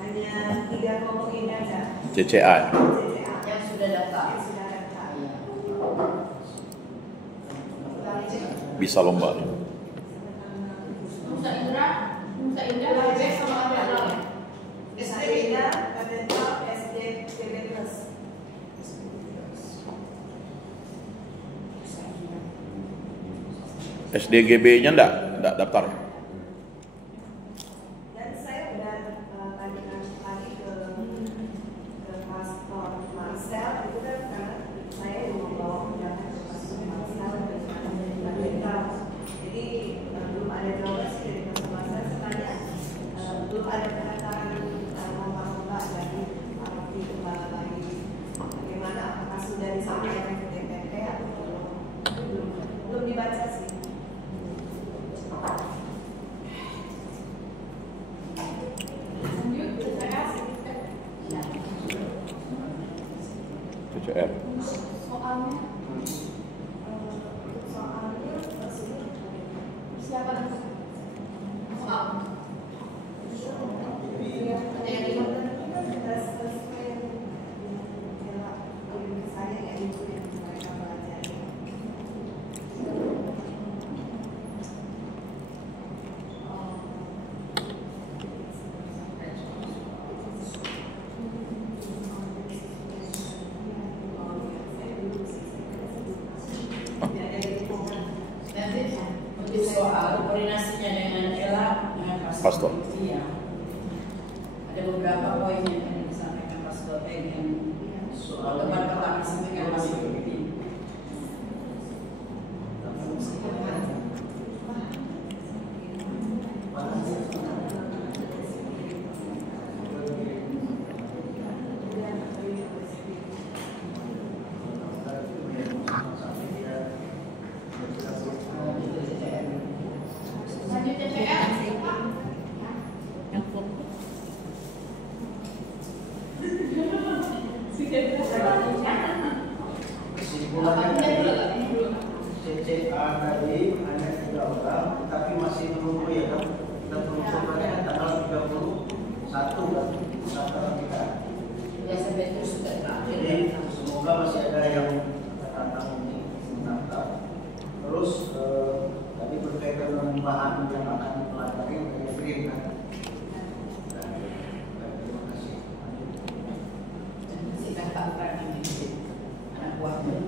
Hanya 3 kelompok ini aja. CCA. Yang sudah daftar. Bisa lomba. Musa Indra bebek sama apa? SD Indah, Kadental, SD PB Plus. SDGB-nya enggak daftar. Dan saya udah tanyakan lagi ke Pastor Marcel, itu kan karena saya yang membawa undangan ke Pastor Marcel dan Kadental. Jadi belum ada jawaban sih dari Pastor Marcel. Sebenarnya belum ada penataran lomba-lomba dari Arabi Kembali lagi. Bagaimana? Apakah sudah disampaikan ke DPP atau belum dibaca sih? CCR. Soalnya siapa soal untuk soal koordinasinya dengan Ella dengan Pastor. Iya. Ada beberapa poin yang akan disampaikan Pastor yang soal debat disampaikan Pastor Pimpin. CCA tadi hanya 3 orang, tetapi masih menunggu ya kan? Kita menunggu pada tanggal 31 kan? Pendaftaran kita. Ya sampai terus sudah terakhir. Jadi semoga masih ada yang datang ini mendaftar. Terus tadi berkaitan dengan bahan yang akan dipelajari dari Green kan? Terima kasih. Sikap Pak Pran ini anak buahnya.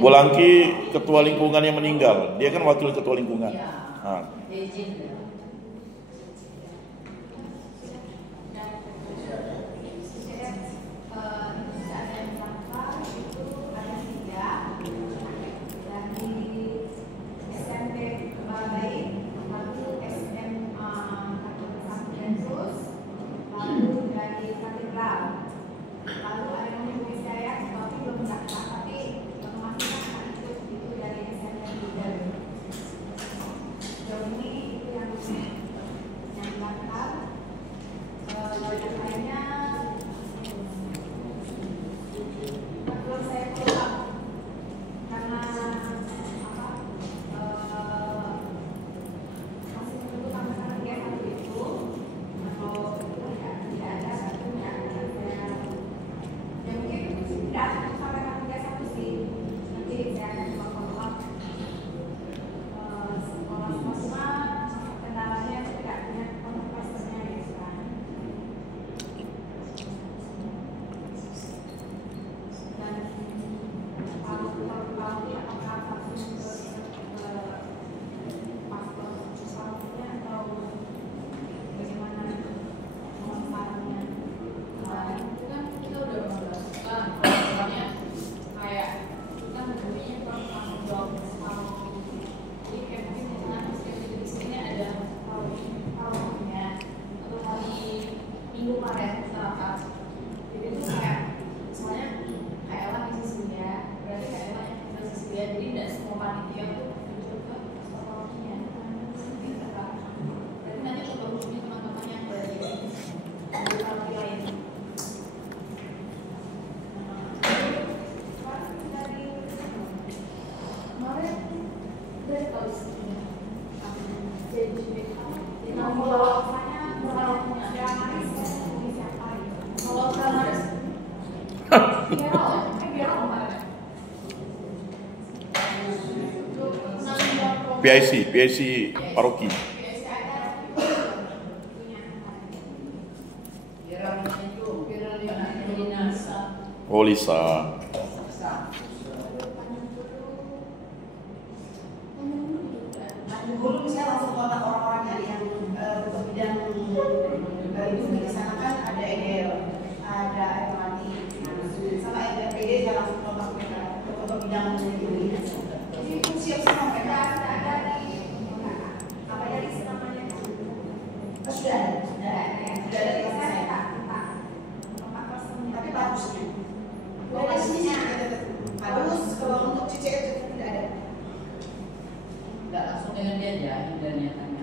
Bulangki ketua lingkungan yang meninggal, dia kan wakil ketua lingkungan. Nah. PIC paroki. Oh, Lisa. Dulu saya langsung kontak orang-orangnya yang berbidang itu di sana kan ada EDL, ada MRT, sama PD saya langsung kontak mereka untuk bidang ini. Jadi itu siap semua mereka. Ada di apa ya di namanya? Sudah ada di saya. Tapi bagusnya. Bagusnya bagus kalau untuk CCR tidak ada. Nggak langsung dengan dia aja, hindarnya tanya.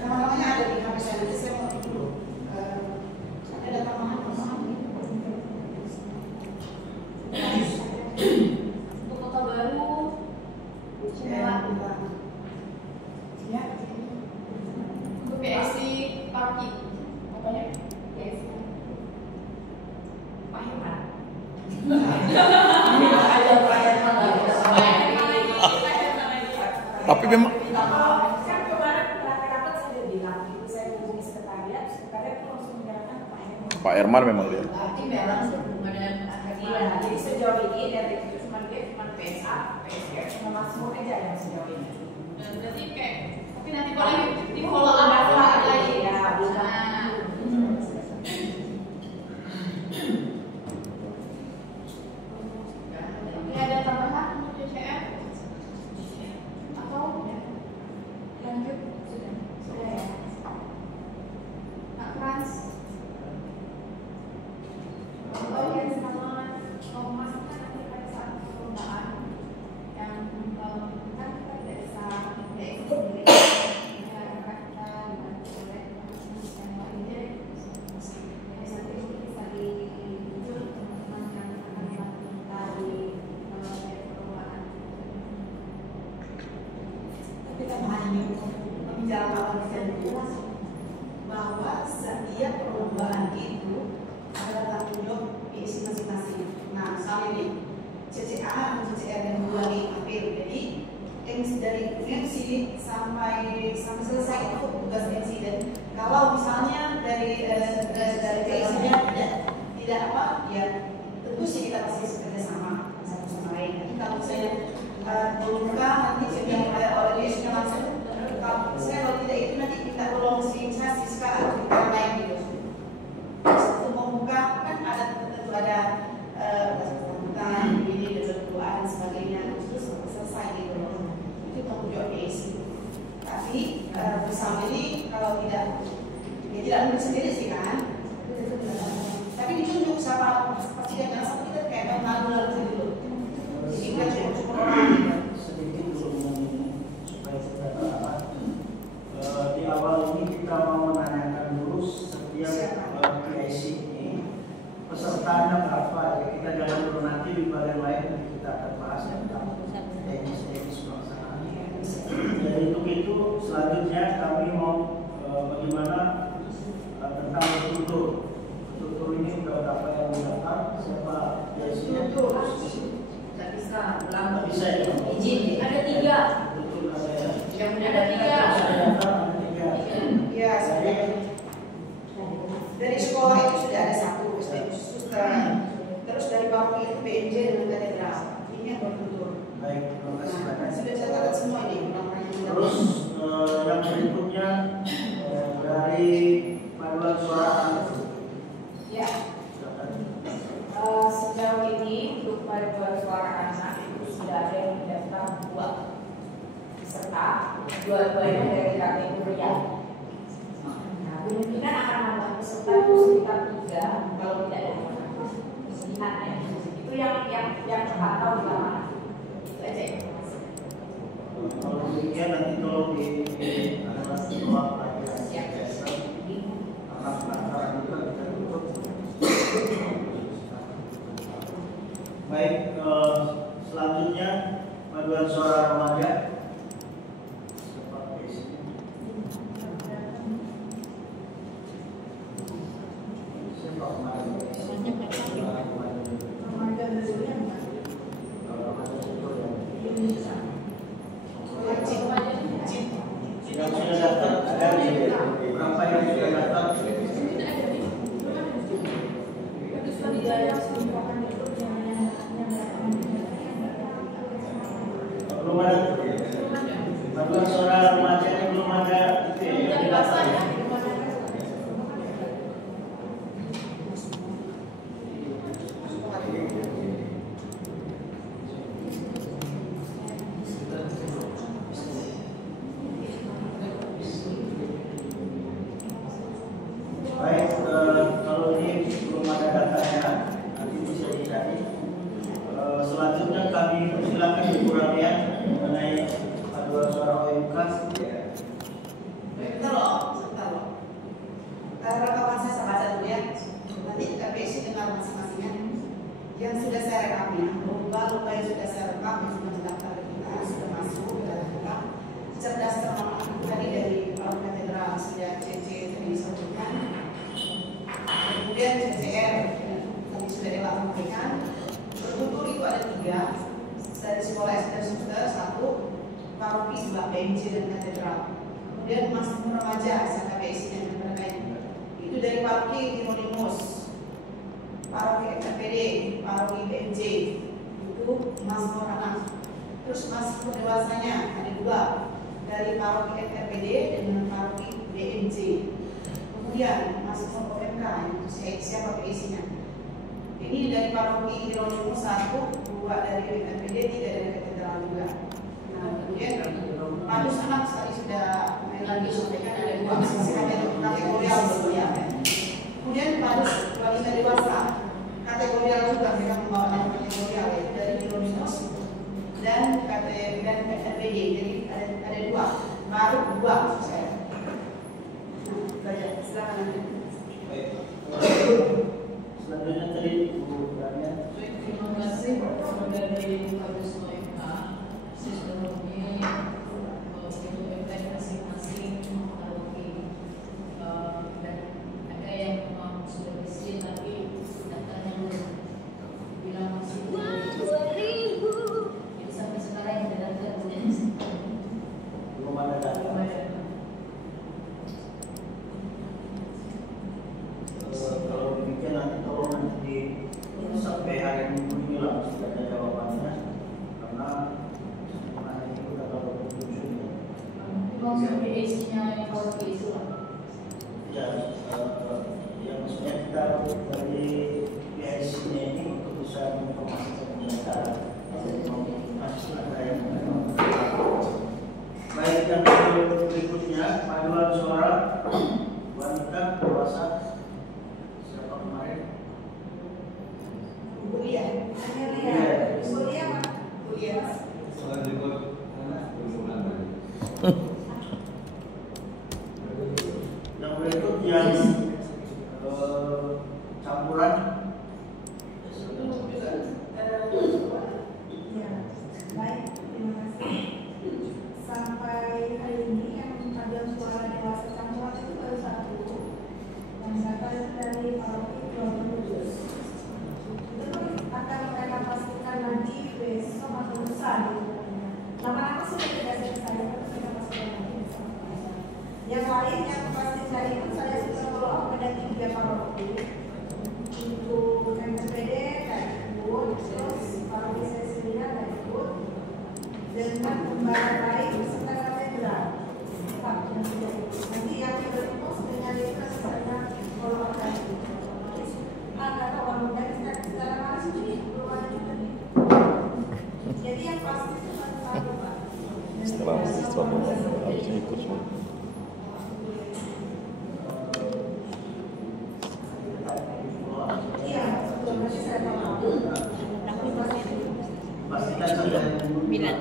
Namanya ada di HP saya, nanti saya mau dulu. Ada tambahan. Untuk kota baru, untuk PSC Parki, pokoknya PSC. Pak Herman. Tapi memang Kan kemarin rapat saya udah bilang itu saya hubungi sekretariat itu langsung menyerahkan ke Pak Herman. Pak Herman memang dia. Berarti memang berhubungan dengan Iya, jadi sejauh ini dari itu cuma PSA, PSR, sama Masmur aja yang sejauh ini. Berarti kayak, tapi nanti boleh di follow up lagi. Ya, bisa. Ini ada tambahan untuk CCR? Atau lanjut? Sudah ya? Kak Frans? Oh iya, sama Thomas kan nanti pada saat perlombaan yang kan kita tidak bisa ikut sendiri. Ya, karena kita dibantu oleh teman-teman yang lainnya. Jadi nanti bisa ditunjuk teman-teman yang akan membantu kita di perlombaan. Tapi tambahannya pembicaraan awal saya jelas bahwa setiap perlombaan itu adalah tanggung jawab PIC masing-masing. Nah, misalnya ini CCA atau CCR yang mengulangi akhir. Jadi dari MC sampai selesai itu tugas MC. Dan kalau misalnya dari PIC-nya tidak apa, ya tentu sih kita pasti bekerja sama satu sama lain. Tapi kalau saya terluka nanti jadi oleh PIC-nya langsung. Kalau saya kalau tidak itu nanti kita tolong Siska atau kita lain gitu. Satu membuka kan ada tentu ada sambutan, ini ada doa dan sebagainya terus selesai gitu. Itu tanggung jawab PIC. Tapi bersama ini kalau tidak ya tidak mungkin sendiri sih kan. Tapi ditunjuk siapa pasti jangan sampai kita kayak tahun lalu dulu. Jadi kita cukup sedikit dulu supaya kita tahu. Di awal ini kita mau menanyakan dulu setiap PIC ini pesertanya berapa ya, kita jangan dulu nanti di bagian lain kita akan bahas tentang teknis pelaksanaan. Jadi untuk itu selanjutnya kami mau bagaimana tentang tutur ini sudah berapa yang mendaftar, siapa PIC-nya Tidak bisa ulang. nggak bisa ya? Izin. Ada 3. Betul ada ya? Yang Ada 3. Ada 3. Ya, dari sekolah itu sudah ada satu terus dari bawah itu BNJ dengan katedral ini yang bertutur. Baik, terima kasih banyak. Sudah saya catat semua ini. Terus yang berikutnya dari paduan suara anak. Ya, sejauh ini untuk paduan suara anak itu sudah ada yang mendaftar 2 peserta, dua-duanya dari kategori ya. Nah, kemungkinan akan nambah peserta itu sekitar 3 kalau tidak ada pilihan ya. Itu yang terpantau di lapangan. Itu aja ya. Kalau demikian nanti tolong di adalah sebuah pelajaran anak pelanggaran juga kita tutup. Baik, Selanjutnya paduan suara remaja. Yang sudah daftar ada di berapa yang sudah daftar? Belum ada. Paduan suara remaja ini belum ada itu ya, yang didaftar ya. Baik, kalau ini belum ada datanya, nanti bisa dicari. Selanjutnya kami persilakan Ibu Rabia mengenai paduan suara OMK. Bentar loh. Rekaman saya baca dulu ya. Nanti KPSI dengar masing-masingnya. Yang sudah saya rekam ya, lupa yang sudah saya rekam, yang sudah mendaftar ke kita, sudah masuk ke dalam kita. Cerdas terhormat tadi dari Paut Katedral sudah CC tadi disebutkan. Kemudian CCR tadi sudah dilakukan. Beruntung itu ada 3 dari sekolah SD dan suster, 1 paroki sebelah PMJ dan katedral. Kemudian masih remaja KPSI dan terkait itu dari paroki Hieronymus, paroki FPD, paroki PMJ itu Mazmur anak. Terus Mazmur dewasanya ada 2 dari paroki FPD dengan paroki BMJ. Kemudian Mazmur OMK itu siapa PSI-nya? Ini dari paroki Hieronymus 1, 2 dari FPD, 3 dari katedral juga. Nah, kemudian Padus anak tadi sudah lagi sampaikan ada 2 kategorial gitu ya. Kemudian Padus wanita dewasa kategorial juga, mereka membawa nama kategorial ya, dari Hieronymus dan FPD. Jadi ada 2, baru 2 saya. Nah, belajar silakan. Selanjutnya tadi Ibu Rabia. Terima kasih dari Padus OMK. Saya sudah menghubungi OMK masing-masing paroki, dan ada yang memang sudah diisi tapi daftarnya belum bilang masih belum. Jadi sampai sekarang yang daftar Belum ada data. Kalau demikian nanti tolong nanti sampai hari Minggu ini lah sudah ada jawabannya, karena hari ini udah kalau tujuh ya. maksud PSI-nya yang paroki itu lah. Ya, maksudnya kita dari PSI-nya ini untuk bisa menginformasikan kita, masih ada yang baik. Yang berikutnya paduan suara wanita dewasa. Siapa kemarin? Kuliah. Yang berikut yang campuran. Ya, baik, terima kasih. Sampai hari ini yang paduan suara dewasa campuran itu baru 1. Yang data itu dari paroki Hieronymus. Itu akan mereka pastikan nanti besok atau lusa. Nama-nama sudah tidak saya, tapi saya pastikan nanti besok. Yang lain yang pasti dari itu saya sudah follow up ada 3 paroki. Untuk MPD dan ikut, terus paroki Cecilia dan ikut, dengan pembayaran lain serta katedral. Yang sudah ikut. Nanti yang Hieronymus dengan itu saya follow up lagi. Agak tahu dan secara langsung belum ada juga nih. Jadi yang pasti cuma 1 Pak. Setelah mahasiswa harusnya ikut semua. Iya, betul. Nanti saya tahu. Pastikan saja Milan.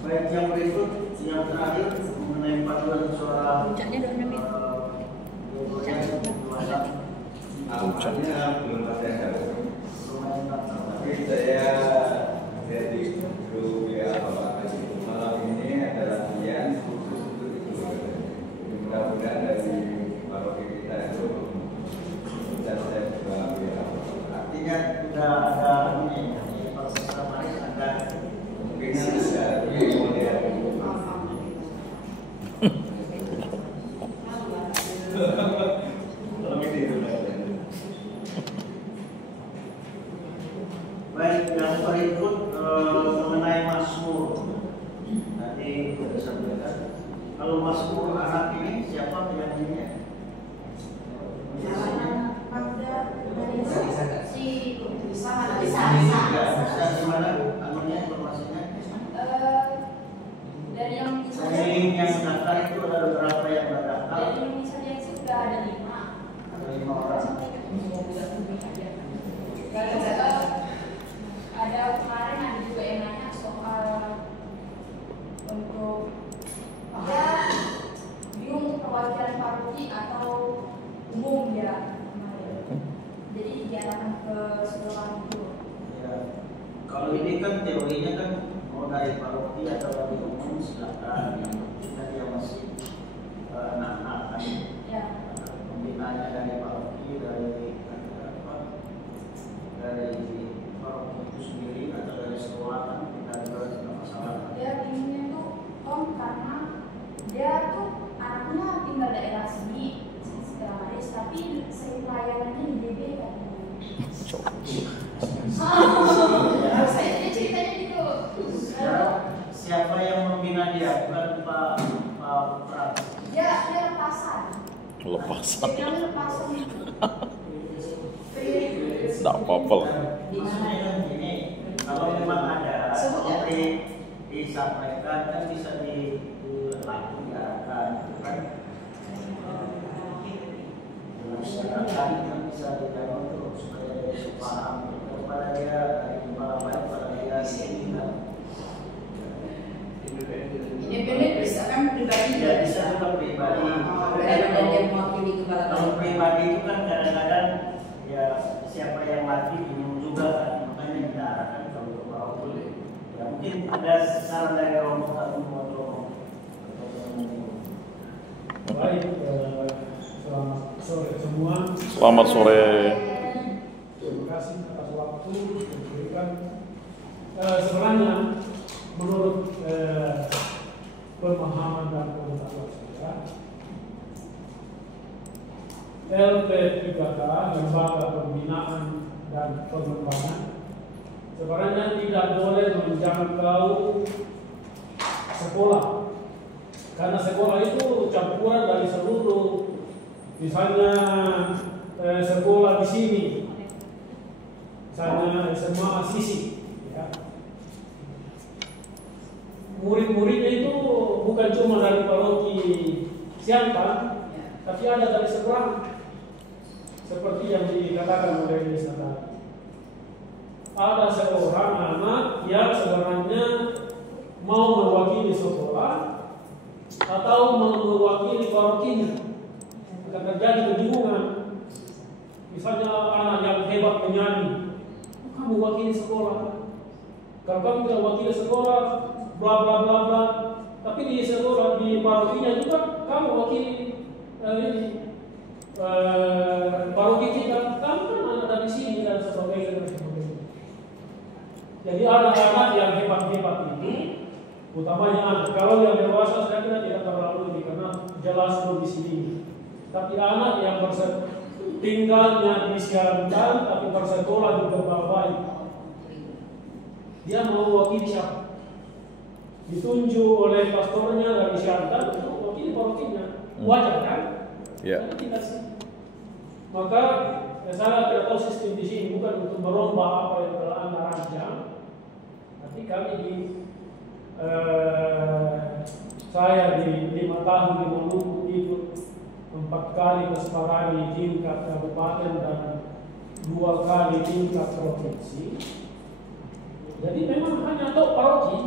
Baik, yang berikut yang terakhir mengenai paduan suara. Puncaknya 26 menit. Puncak. bermain tanpa. Tapi saya dari grup ya Bapak malam ini ada latihan khusus untuk itu. Mudah-mudahan dari paroki kita itu dan saya juga ya. Artinya sudah ada ini proses kemarin ada Mungkin ada kemudian baik yang berikut mengenai Mazmur. Tadi sudah disampaikan. Kalau Mazmur anak ini siapa penyanyinya? Bisa di mana anunya informasinya? Dari yang Penyanyi yang daftar itu ada beberapa yang mendaftar. dari Indonesia yang sudah ada 5. Ada 5 orang. Ada kemarin ada juga yang nanya soal untuk dia bingung perwakilan paroki atau umum ya. Jadi diarahkan ke sekolah itu. Ya. Kalau ini kan teorinya kan mau dari paroki atau dari umum silakan. Yang kita dia masih anak-anak kan. Ya. Pembinaannya dari paroki dari apa? Dari paroki itu sendiri atau dari sekolah kan kita juga tidak masalah. Dia bingungnya tuh karena dia tuh anaknya tinggal daerah sini sekretaris tapi sering pelayanannya di DB kan. Saya ceritanya gitu. Siapa yang membina dia? Bukan Pak Prat. Dia lepasan. Lepasan. Dia lepasan itu. Tidak apa-apa lah. Maksudnya kan gini, kalau memang ada seperti disampaikan kan bisa dilakukan kan masyarakat kan bisa dibangun terus supaya dia paham kepada dia dari kepala baik pada dia sehingga Independen bisa kan pribadi tidak bisa juga pribadi. Daripada dia mewakili kepala Kalau pribadi itu kan kadang-kadang ya siapa yang mati bingung juga kan, makanya kita arahkan kalau ke bawah boleh. Ya mungkin ada saran dari rombongan untuk Baik, selamat sore semua. Selamat sore. Terima kasih atas waktu yang diberikan. Sebenarnya menurut pemahaman dan pengetahuan saya, LP3K, Lembaga Pembinaan dan Pengembangan, sebenarnya tidak boleh menjangkau sekolah. Karena sekolah itu campuran dari seluruh, misalnya sekolah di sini, misalnya SMA Asisi, ya. Murid-muridnya itu bukan cuma dari paroki Siantan, tapi ada dari seberang, seperti yang dikatakan oleh Lisa tadi. Ada seorang anak yang sebenarnya mau mewakili sekolah atau mewakili parokinya, akan terjadi kebingungan. Misalnya anak yang hebat menyanyi, kamu wakili sekolah. Kalau kamu tidak wakili sekolah, bla bla bla bla. Tapi di sekolah di parokinya juga kamu wakili paroki kita. Kamu kan anak dari sini dan sebagainya. Jadi anak-anak yang hebat-hebat ini, utamanya anak. Kalau yang dewasa saya kira tidak terlalu ini karena jelas di sini. Tapi anak yang tinggalnya di Siantan tapi bersekolah di Babai, dia mau wakili siapa? Ditunjuk oleh pastornya dari Siantan untuk wakili parokinya. Wajar kan? Ya. Tidak sih. Maka saya tidak tahu sistem di sini bukan untuk merombak apa yang telah Anda rancang. Nanti kami di saya di 5 tahun di Maluku ikut 4 kali kesepakatan tingkat kabupaten dan 2 kali tingkat provinsi. Jadi memang hanya tok paroki,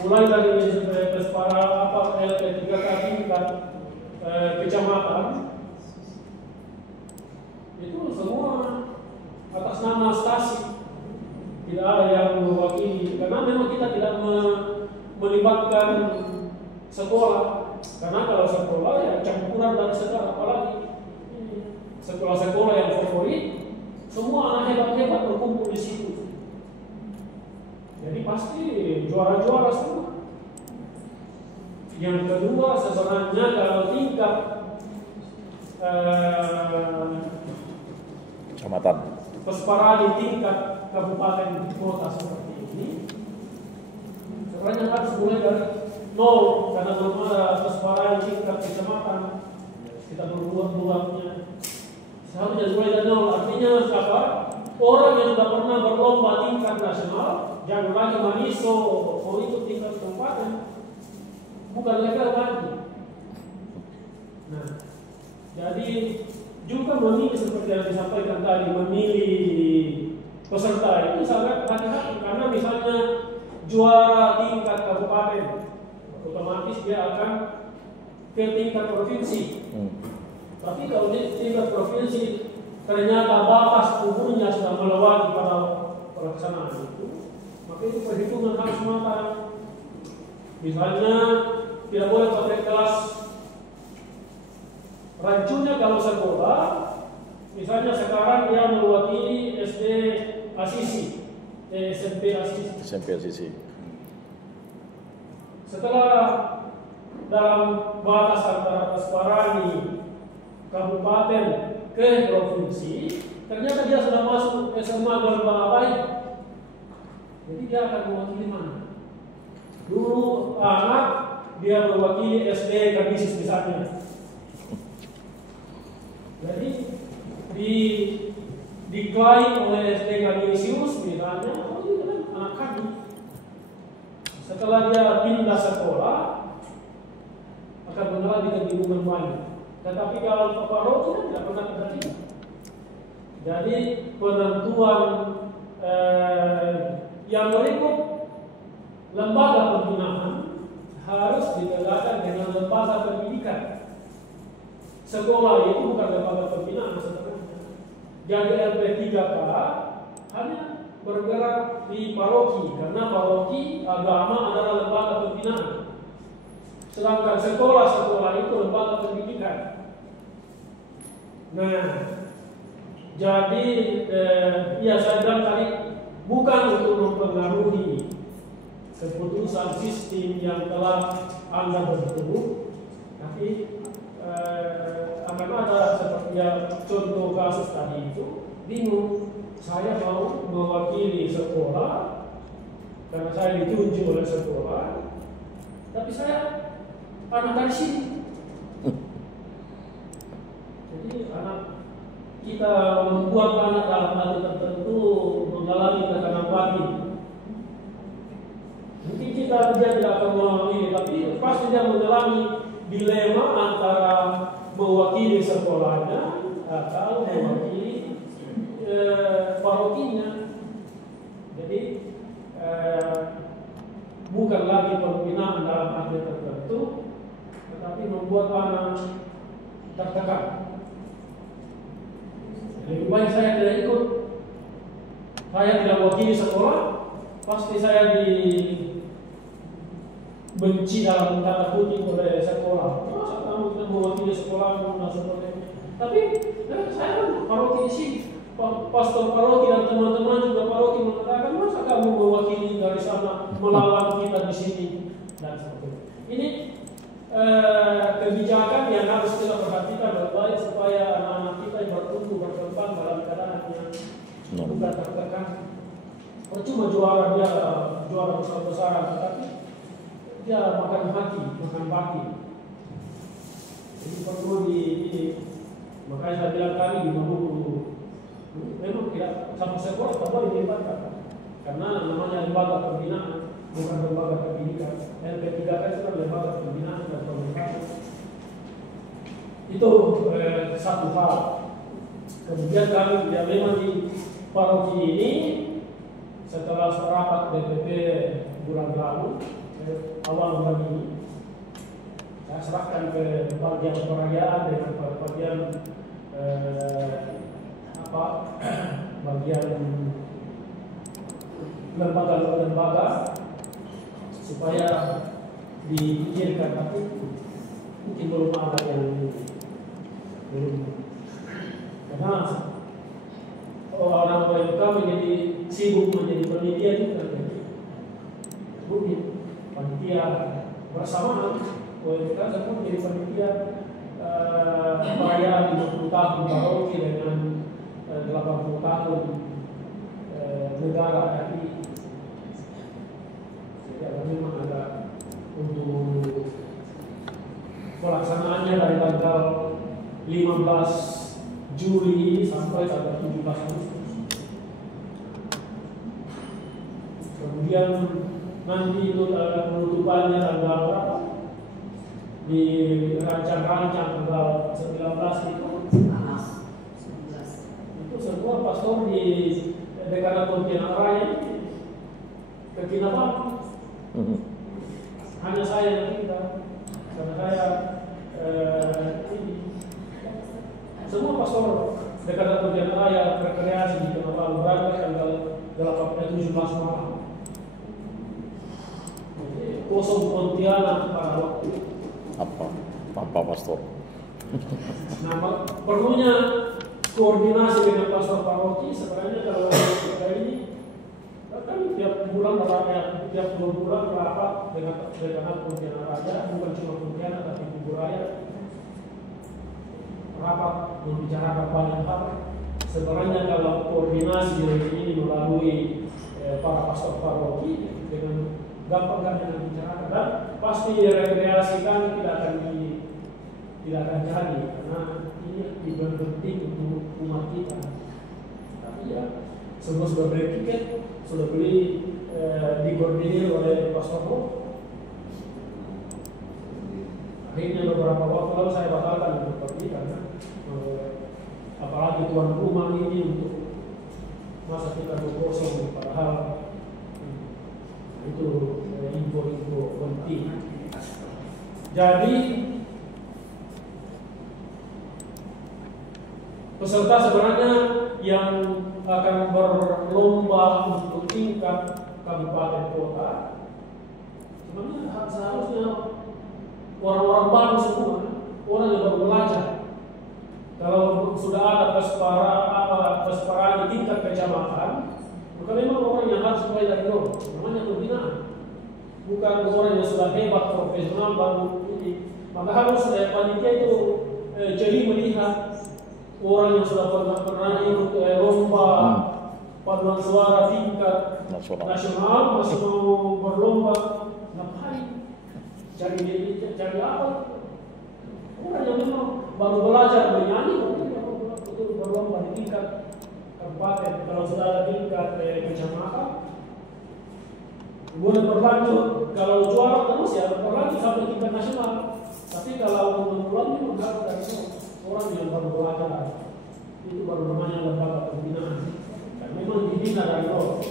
mulai dari kesepakatan LP3K tingkat kecamatan itu semua atas nama stasi, tidak ada yang mewakili, karena memang kita tidak melibatkan sekolah, karena kalau sekolah ya campuran dari segala, apalagi sekolah-sekolah yang favorit, semua anak hebat-hebat berkumpul di situ. Jadi pasti juara-juara semua. Yang kedua, sebenarnya kalau tingkat kecamatan, keseparaan di tingkat kabupaten kota seperti ini, sebenarnya harus mulai dari nol, karena belum ada keseparaan di tingkat kecamatan. Kita berbuatnya seharusnya mulai dari nol. Artinya apa? Orang yang sudah pernah berlomba tingkat nasional, jangan lagi maniso, oh itu tingkat kabupaten, bukan legal lagi. Nah, jadi juga memilih seperti yang disampaikan tadi, memilih peserta itu sangat hati-hati, karena misalnya juara tingkat kabupaten, otomatis dia akan ke tingkat provinsi. Tapi kalau di tingkat provinsi ternyata batas umurnya sudah melewati pada pelaksanaan itu, maka itu perhitungan harus matang. Misalnya tidak boleh pakai kelas rancunya kalau sekolah, misalnya sekarang dia mewakili SD Asisi, SMP Asisi. Setelah dalam batas antara Kesparani kabupaten ke provinsi, ternyata dia sudah masuk SMA Gerbang Abai, jadi dia akan mewakili mana? Dulu anak dia mewakili SD Kabisis misalnya. Jadi diklaim oleh SD Kabisius misalnya, oh itu kan anak kami. Setelah dia pindah sekolah, akan mengalami kebingungan banyak. Tetapi kalau Pak Paroki kan tidak pernah terjadi. Jadi penentuan yang berikut, lembaga pembinaan harus ditegakkan dengan lembaga pendidikan. Sekolah itu bukan lembaga pembinaan sebenarnya. Jadi LP3K hanya bergerak di paroki, karena paroki agama adalah lembaga pembinaan. Sedangkan sekolah-sekolah itu lembaga pendidikan. Nah, jadi ya saya bilang tadi, bukan untuk mempengaruhi keputusan sistem yang telah Anda bentuk, tapi akan ada seperti yang contoh kasus tadi itu, bingung, saya mau mewakili sekolah karena saya ditunjuk oleh sekolah, tapi saya anak dari sini. Jadi anak kita membuat anak dalam hal tertentu mengalami tekanan batin. Mungkin dia tidak akan mewakili, tapi pasti dia mengalami dilema antara mewakili sekolahnya atau mewakili parokinya. Jadi bukan lagi pembinaan dalam arti tertentu, tetapi membuat anak tertekan. Lebih baik saya tidak ikut, saya tidak mewakili sekolah, pasti saya dibenci dalam tanda kutip oleh sekolah. Masa kamu tidak mewakili sekolah dan sebagainya. Tapi saya kan paroki di sini, pastor paroki dan teman-teman juga paroki mengatakan, masa kamu mewakili dari sana melawan kita di sini dan sebagainya. Ini kebijakan yang harus kita perhatikan baik-baik supaya anak-anak kita yang bertumbuh berkembang dalam keadaan yang bukan tertekan. Cuma juara dia juara besar-besaran, tetapi dia makan hati, makan batin. Jadi perlu makanya saya bilang tadi di buku memang tidak sama sekolah tak boleh dilibatkan, karena namanya lembaga pembinaan, bukan lembaga pendidikan. LP3K itu kan lembaga pembinaan dan pembinaan. Itu satu hal. Kemudian kami ya memang di paroki ini setelah rapat DPP bulan lalu, awal bulan ini, saya serahkan ke bagian perayaan dengan bagian bagian lembaga-lembaga supaya dipikirkan, tapi mungkin belum ada yang belum, karena orang OMK menjadi sibuk menjadi panitia juga, mungkin panitia bersamaan OMK semua menjadi panitia perayaan 50 tahun paroki dengan 80 tahun negara RI. Jadi memang ada untuk pelaksanaannya dari tanggal 15 Juli sampai tanggal 17 Agustus. Kemudian nanti itu penutupannya tanggal berapa? Dirancang-rancang tanggal 19 itu. Itu semua pastor di Dekatan Pontianak Raya ke Kinabalu. Hanya saya yang tidak, karena saya semua pastor Dekatan Pontianak Raya rekreasi di Kinabalu berangkat tanggal 17 malam. Jadi kosong Pontianak pada waktu apa pastor? Nah, perlunya koordinasi dengan pastor paroki. Sebenarnya kalau kita ini kan tiap bulan tiap 2 bulan rapat dengan Pontianak Raya, bukan cuma Pontianak tapi Kubu Raya, rapat membicarakan banyak hal. Sebenarnya kalau koordinasi ini melalui para pastor paroki dengan gampang dengan bicara, dan pasti rekreasi kan tidak akan jadi, karena ini tidak penting untuk umat kita. Tapi ya semua sudah beli tiket, sudah beli dikoordinir oleh pastor. Akhirnya beberapa waktu lalu saya batalkan untuk pergi karena apalagi tuan rumah ini untuk masa kita kosong, padahal itu info-info penting. Jadi peserta sebenarnya yang akan berlomba untuk tingkat kabupaten kota sebenarnya seharusnya orang-orang baru semua, orang yang baru belajar. Kalau sudah ada pesparaan di tingkat kecamatan, maka memang orang yang harus mulai dari nol, namanya pembinaan. Bukan orang yang sudah hebat profesional baru ini. Maka harus panitia itu jeli melihat orang yang sudah pernah ikut lomba paduan suara tingkat nasional masih mau berlomba, ngapain? Cari apa? Orang yang memang baru belajar menyanyi, betul berlomba di tingkat kabupaten. Kalau sudah ada tingkat kecamatan, boleh berlanjut. Kalau juara terus ya berlanjut sampai tingkat nasional. Tapi kalau mengulangi harus dari orang yang baru belajar, itu baru namanya lembaga pembinaan. Dan memang dibina dari nol.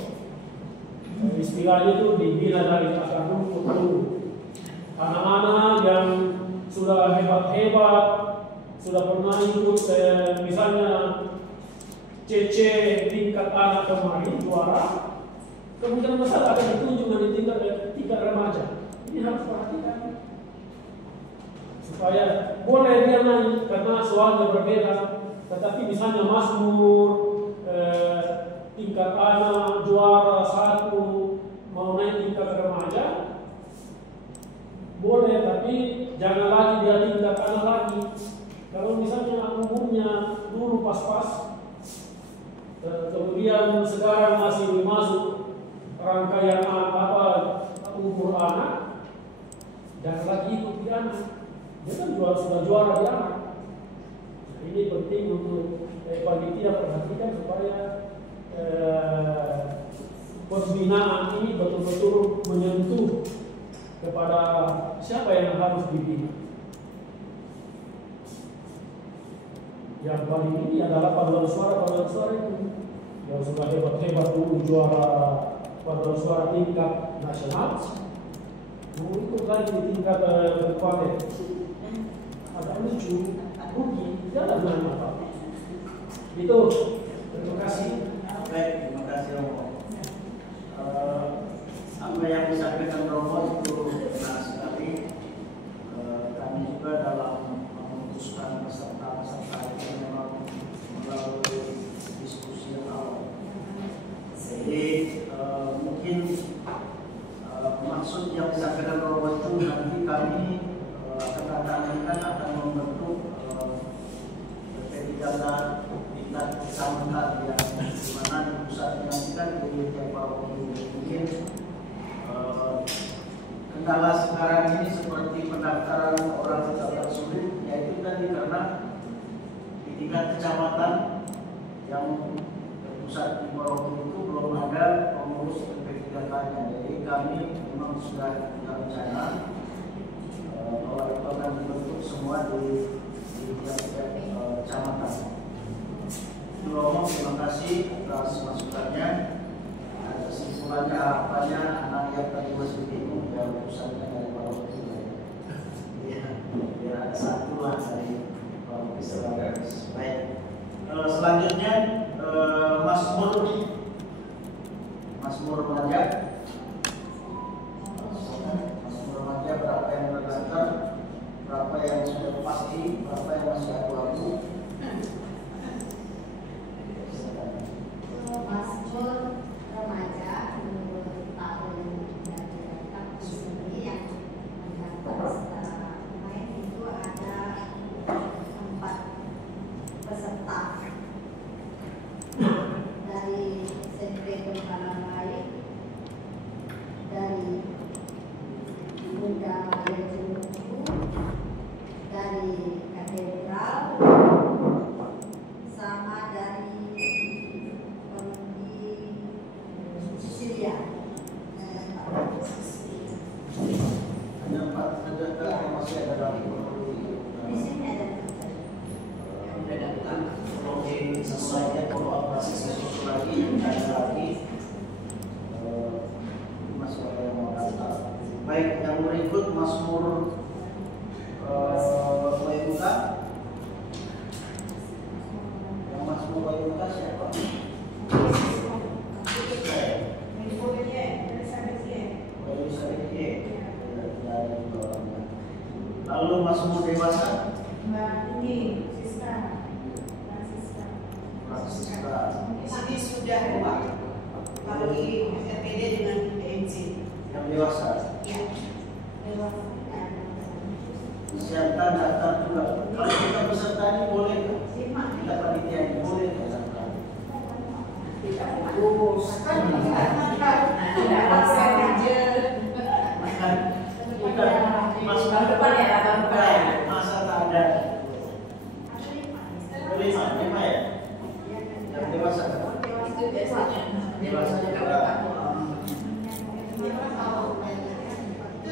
Istilahnya itu dibina dari akar rumput dulu. Anak-anak yang sudah hebat-hebat, sudah pernah ikut misalnya CC tingkat anak kemarin juara, kemungkinan besar akan ditunjuk di tingkat remaja. Ini harus perhatikan supaya boleh dia naik karena soalnya berbeda. Tetapi misalnya Mazmur tingkat anak juara 1 mau naik tingkat remaja, boleh, tapi jangan lagi dia tingkat anak lagi. Kalau misalnya umurnya dulu pas-pas, kemudian sekarang masih masuk rangkaian umur anak, jangan lagi ikut di anak. Dia kan sudah juara di anak. Nah, ini penting untuk panitia perhatikan supaya pembinaan ini betul-betul menyentuh kepada siapa yang harus dibina. Yang paling ini adalah paduan suara itu yang sudah hebat-hebat dulu juara paduan suara tingkat nasional, mau ikut lagi di tingkat kabupaten. Agak lucu, rugi, tidak ada apa. Itu Jadi mungkin maksud yang disampaikan Robo itu nanti kami akan membentuk PPDK tingkat kecamatan yang dimana di pusat nanti kan di tiap mungkin kendala sekarang ini seperti pendaftaran orang agak sulit, yaitu tadi karena di tingkat kecamatan yang pusat di Merauke itu belum ada pengurus PPDK-nya. Jadi kami memang sudah punya rencana bahwa itu akan dibentuk semua di tiap-tiap kecamatan. Romo, terima kasih atas masukannya. Kesimpulannya harapannya anak yang tadi masih bingung ya urusannya dari Merauke itu ya, biar ada satu lah dari Merauke. Baik. Selanjutnya Mazmur remaja. Mazmur remaja berapa yang terdaftar, berapa yang sudah pasti, berapa yang masih abu-abu. Mazmur remaja menurut tahun yang didapat di sini yang mendaftar secara online itu ada 4 peserta dari SMP Bengkalan Baik, dari Bunda Maria Jum'u, dari Katedral, sama dari Sisilia. Hanya 4 saja yang masih ada dalam Di sini ada Oke, sesuainya kalau apa sesuatu lagi ada lagi masih ada yang mau daftar. Baik, yang berikut Mazmur Waibuka. Yang Mazmur Waibuka siapa? Lalu Mazmur dewasa. Di sini sudah 2 bagi RPD dengan PMC. Yang dewasa. Ya. Peserta daftar juga. Kalau kita peserta ini boleh nggak? Kita panitia ini boleh nggak daftar? Tahun depan ya, tahun depan. Masa tak ada. 5 ya? Yang dewasa. Itu biasanya Dewasa juga. Itu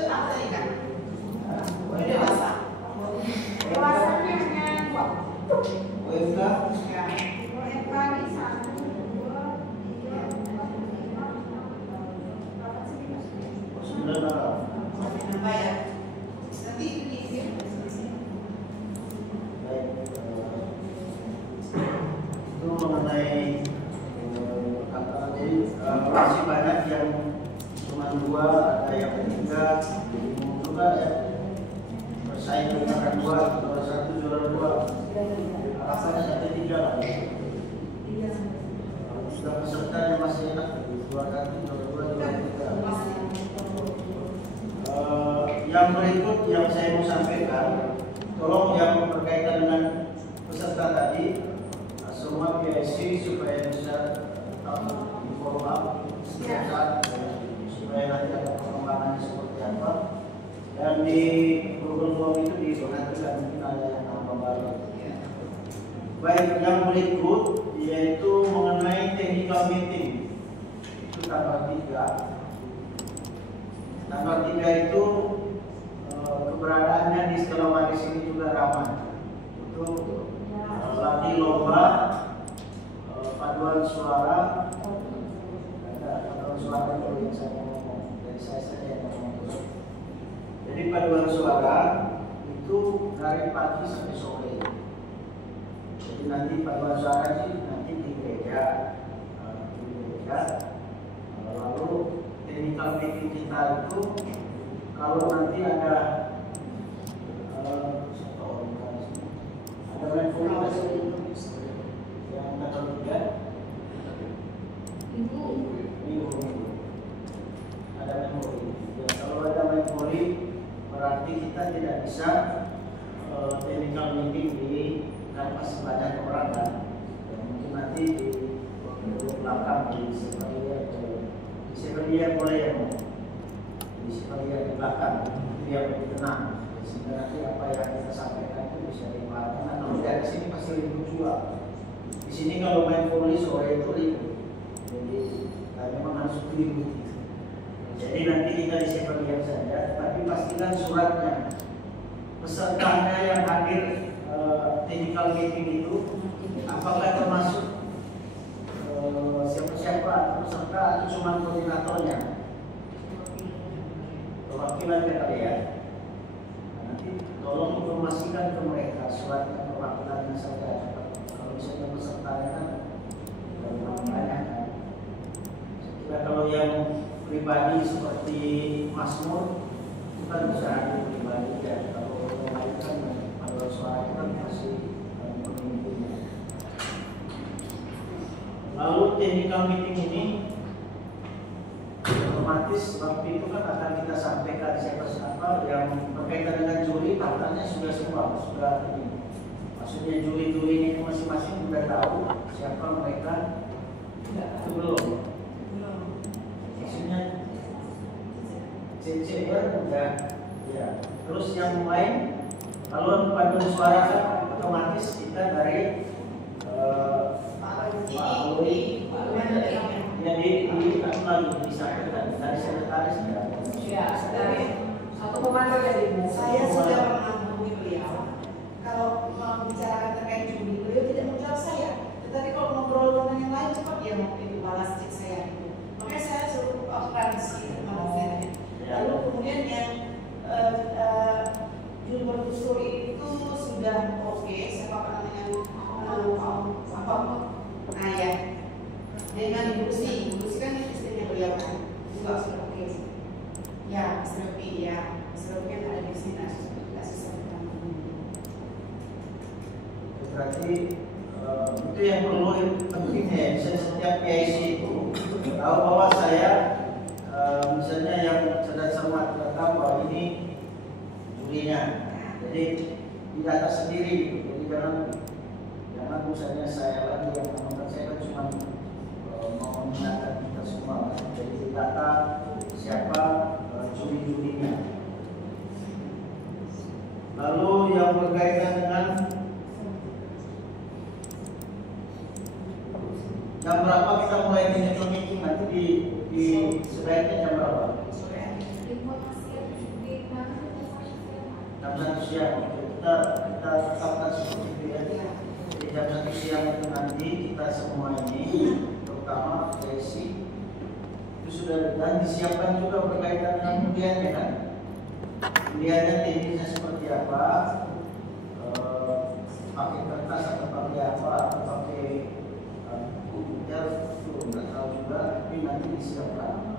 apa tadi kan? Dewasa. dewasanya hanya 2. WFK. WFK di 1, 2, 3, 4, 5, 6, 7, 8, 9. 9 orang. Nambah ya. Nanti itu diisi. Baik. Itu mengenai jadi masih banyak yang cuma 2, ada yang 3, bingung juga ya. Bersaing dengan 2, juara 1, juara 2. Harapannya sampai 3 lah. Kalau sudah peserta yang masih enak, juara 1, juara 2, juara 3. Yang berikut yang saya mau sampaikan, tolong yang berkaitan dengan peserta tadi, semua PIC supaya bisa di follow up setiap saat supaya nanti ada perkembangannya seperti apa, dan di Google Form itu diperhatikan mungkin ada yang tambah baru. Baik, yang berikut yaitu mengenai technical meeting itu tanggal 3. Tanggal 3 itu keberadaannya di Stella Maris ini juga ramai. Itu latih lomba paduan suara. Paduan suara itu yang saya ngomong, dari saya saja yang ngomong. Jadi paduan suara itu dari pagi sampai sore. Jadi nanti paduan suara sih nanti di gereja, lalu technical meeting kita itu kalau nanti ada yang tanggal 3 Ibu bisa technical meeting di pas banyak orang kan. Ya, mungkin nanti di belakang di Sevilla boleh ya, di Sevilla di belakang itu yang lebih tenang. Sehingga nanti apa yang kita sampaikan itu bisa dipahami. Nah, kalau dari sini pasti ribut juga. Di sini kalau main volley sore itu ribut. Jadi memang harus ribut. Jadi nanti kita di Sevilla saja, tapi pastikan suratnya, pesertanya yang hadir technical meeting itu apakah termasuk siapa-siapa peserta atau cuma koordinatornya, perwakilan kalian. Nanti tolong informasikan ke mereka suratnya perwakilannya saja. Kalau misalnya pesertanya kan banyak kan. Kira kalau yang pribadi seperti Mas Nur itu kan bisa hadir pribadi ya. Kalau yang lain kan pada suara itu kan masih pemimpinnya. Lalu technical meeting ini otomatis waktu itu kan akan kita sampaikan siapa yang berkaitan dengan juri, faktanya sudah semua sudah ini. Maksudnya juri-juri ini masing-masing sudah tahu siapa mereka. Itu belum. Maksudnya CC udah ya. Terus yang lain kalau paduan suara kan otomatis kita dari jadi aku lagi disampaikan dari sekretaris ya dari satu komando dari Saya sudah pernah menghubungi beliau. Kalau membicarakan terkait judi, beliau tidak menjawab saya. Tetapi kalau ngobrol dengan yang lain cepat dia mau itu balas cek saya itu. Makanya saya suruh operasi kemarin. Lalu kemudian yang judi berkusur itu sudah oke. Siapa namanya apa ya? Dengan Ibu Lucy kan istrinya beliau kan juga sudah oke. Ya, Mr. P ya, Mr. P kan ada di sini asisten berarti itu yang perlu pentingnya. Setiap PIC itu tahu bahwa saya misalnya yang sedang cermat tahu bahwa ini jurinya. Jadi tidak tersendiri. Jadi jangan misalnya saya lagi yang menonton, saya kan cuma mau mengingatkan kita semua. Jadi data siapa juri-jurinya. Lalu yang berkaitan dengan jam berapa kita mulai technical meeting nanti di sebaiknya jam berapa? Jam 1 siang. Kita tetapkan seperti itu ya. Di jam 1 siang itu nanti kita semua ini, terutama sesi itu sudah dan disiapkan juga berkaitan dengan undiannya kan. Undiannya teknisnya seperti apa? Pakai kertas atau pakai apa? Atau pakai komputer itu nggak tahu juga, tapi nanti disiapkan.